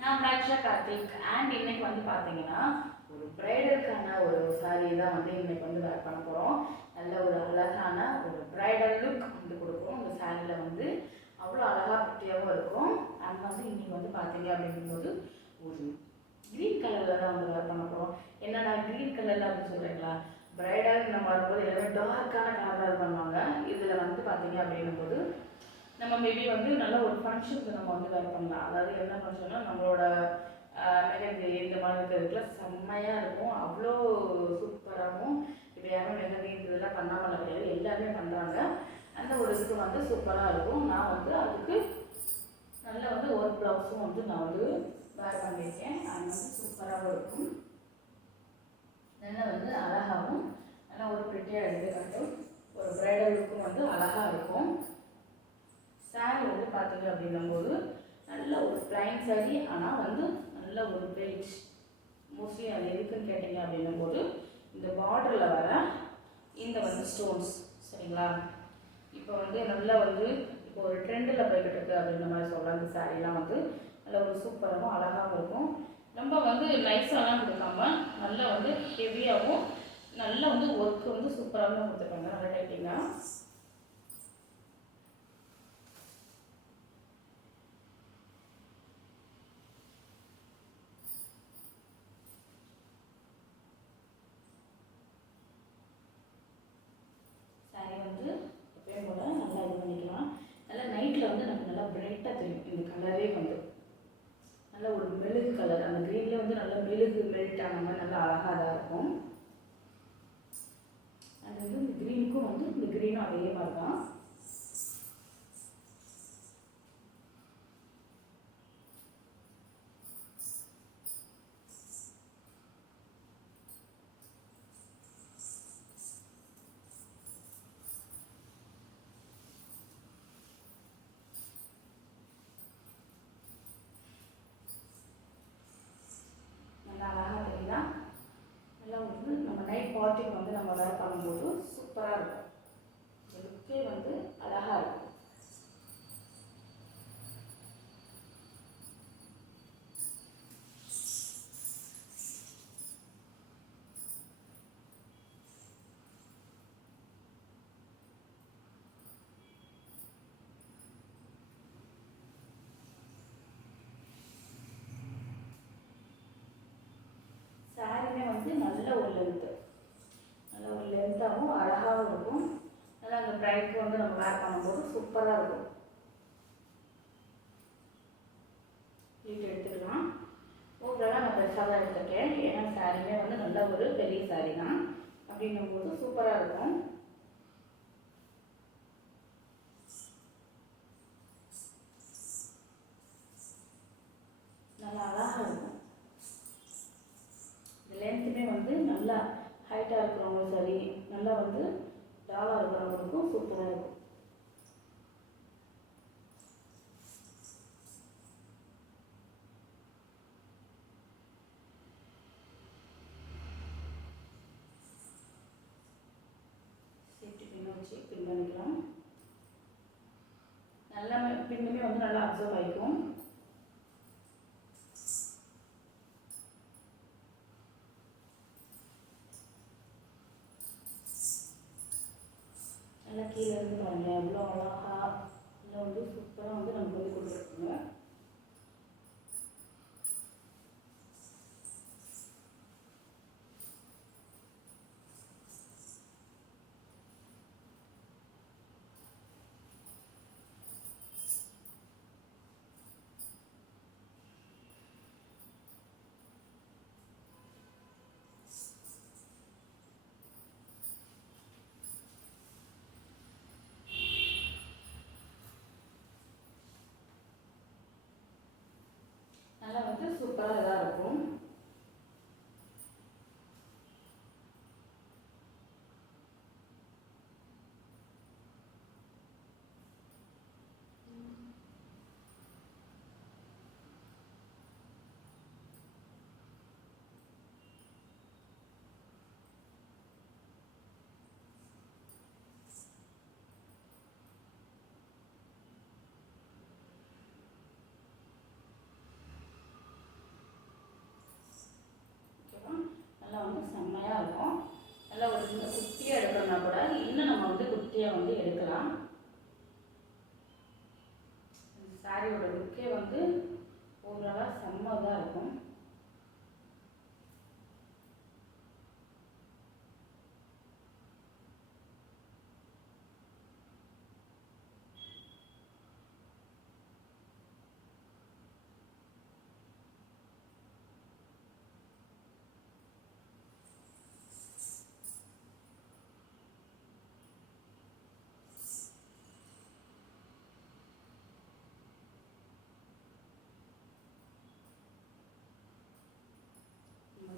நான் ரக்ஷா கார்த்திக் அண்ட் இன்னைக்கு வந்து பார்த்தீங்கன்னா ஒரு பிரைடலுக்கான ஒரு சாரீ தான் வந்து இன்னைக்கு வந்து வேர் பண்ண போகிறோம். நல்ல ஒரு அழகான ஒரு பிரைடல் லுக் வந்து கொடுக்கும். இந்த சாரியில் வந்து அவ்வளோ அழகாக புட்டியாகவும் இருக்கும். அது வந்து இன்னைக்கு வந்து பார்த்தீங்க அப்படிங்கும்போது ஒரு க்ரீன் கலரில் தான் வந்து வேர் பண்ண போகிறோம். என்னடா க்ரீன் கலரில் அப்படின்னு சொல்கிறீங்களா? பிரைடல் நம்ம வரும்போது எல்லாமே டார்க்கான கலரில் பண்ணுவாங்க. இதில் வந்து பார்த்தீங்க அப்படிங்கும்போது நம்ம மேபி வந்து நல்ல ஒரு ஃபங்க்ஷனுக்கு நம்ம வந்து வேர் பண்ணலாம். அதாவது என்ன ஃபங்க்ஷன்னா நம்மளோட மெஹந்தி இந்த மாதிரி இருக்கிறதுக்குல செம்மையாக இருக்கும். அவ்வளோ சூப்பராகவும் இப்போ யாரும் மெஹந்தி இதெல்லாம் பண்ணாமல் கிடையாது, எல்லாருமே பண்ணுறாங்க. அந்த ஒரு இதுக்கு வந்து சூப்பராக இருக்கும். நான் வந்து அதுக்கு நல்ல வந்து ஒரு ப்ளவுஸும் வந்து நான் வந்து வேர் பண்ணியிருக்கேன். அது வந்து சூப்பராகவும் இருக்கும். நல்லா வந்து அழகாகவும் நல்லா ஒரு ப்ரிட்டியாக எடுத்துக்காட்டும். ஒரு ப்ரைடல் லுக்கும் வந்து அழகாக இருக்கும். சாரீ வந்து பார்த்தீங்க அப்படின்னும்போது நல்ல ஒரு பிளைன் சாரீ, ஆனால் வந்து நல்ல ஒரு வெயிட். மோஸ்ட்லி அது எதுக்குன்னு கேட்டிங்க அப்படின்னும்போது இந்த பார்டரில் வர இந்த வந்து ஸ்டோன்ஸ், சரிங்களா? இப்போ வந்து நல்லா வந்து இப்போ ஒரு ட்ரெண்டில் போய்கிட்டு இருக்குது அப்படின்ற மாதிரி சொல்லலாம். இந்த சாரீலாம் வந்து நல்ல ஒரு சூப்பராகவும் அழகாகவும் இருக்கும். ரொம்ப வந்து நைஸாலாம் கொடுக்காம நல்லா வந்து ஹெவியாகவும் நல்லா வந்து ஒர்க்கு வந்து சூப்பராகவும் கொடுத்துருப்பாங்க. நல்லா டைட்டிங்காக வந்து எப்பயும் போல நல்லா இது பண்ணிக்கலாம். நல்லா நைட்டில் வந்து நமக்கு நல்லா பிரைட்டாக தெரியும். இந்த கலரே வந்து நல்ல ஒரு மெழுகு கலர். அந்த க்ரீன்லேயே வந்து நல்லா மெழுகு மெல்ட் ஆன மாதிரி நல்லா அழகாக தான் இருக்கும். அது வந்து இந்த க்ரீனுக்கும் வந்து இந்த க்ரீனும் அதே மாதிரி தான். பார்ட்டிக்கு வந்து நம்ம வேர் பண்ணும்போது சூப்பராக இருக்கும். லுக்கே வந்து அழகாக இருக்கும். சாரியுமே வந்து நல்ல ஒரு லென்த்து, நல்ல ஒரு லென்த்தாகவும் அழகாகவும் இருக்கும். நல்லா அந்த ப்ரைட்க்கு வந்து நம்ம வேர் பண்ணும்போது சூப்பராக இருக்கும். வீட்டு எடுத்துக்கலாம். ஓவராலாக நான் பெருசாக தான் எடுத்துருக்கேன். ஏன்னா சாரியுமே வந்து நல்ல ஒரு பெரிய சாரி தான். அப்படிங்கும்போது சூப்பராக இருக்கும். நல்லா அழகாக இருக்கும். இந்த லென்த்துமே வந்து நல்லா ஹைட்டாக இருக்கிறவங்களும் சரி, நல்லா வந்து டாலாக இருக்கிறவங்களுக்கும் சூப்பராக இருக்கும். சேஃப்டி பின் வச்சு பின் பண்ணிக்கலாம். நல்லா பின்னுமே வந்து நல்லா அப்சர்வ் ஆகிக்கும். நல்லா கீழே இருந்து பாருங்க எவ்வளோ அழகாக நல்லா வந்து சூப்பராக வந்து நமக்கு வந்து கொடுத்துருக்குங்க. சாரியோட லுக்கே வந்து ஓவராலாக செம்மதாக இருக்கும்.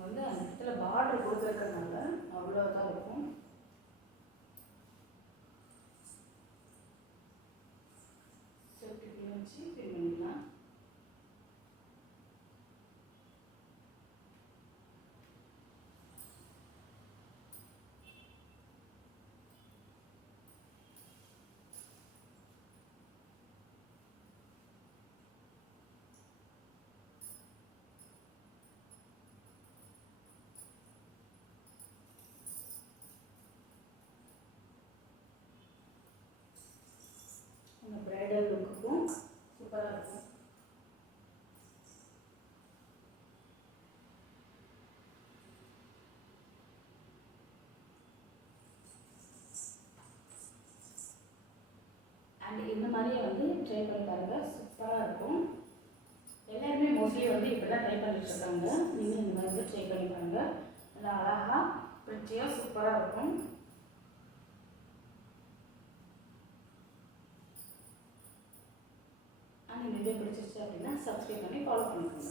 வந்து அந்த இடத்துல பார்டர் கொடுத்துருக்கறதுனால அவ்வளோதான் இருக்கும். சேஃப்டி வச்சு பின் பண்ணிக்கலாம். அந்த பிரைடல் லுக்குக்கும் சூப்பராக இருக்கும். அண்ட் இந்த மாதிரியே வந்து ட்ரை பண்ணி பாருங்கள், சூப்பராக இருக்கும். எல்லாருமே மோஸ்ட்லி வந்து இப்படி தான் ட்ரை பண்ணிட்டு இருக்காங்க. நீங்கள் இந்த மாதிரி வந்து ட்ரை பண்ணி பாருங்கள், நல்லா அழகாக ப்ரிட்டியாக சூப்பராக இருக்கும். அண்ட் இந்த வீடியோ பிடிச்சிருச்சு அப்படின்னா சப்ஸ்கிரைப் பண்ணி ஃபாலோ பண்ணிக்கோங்க.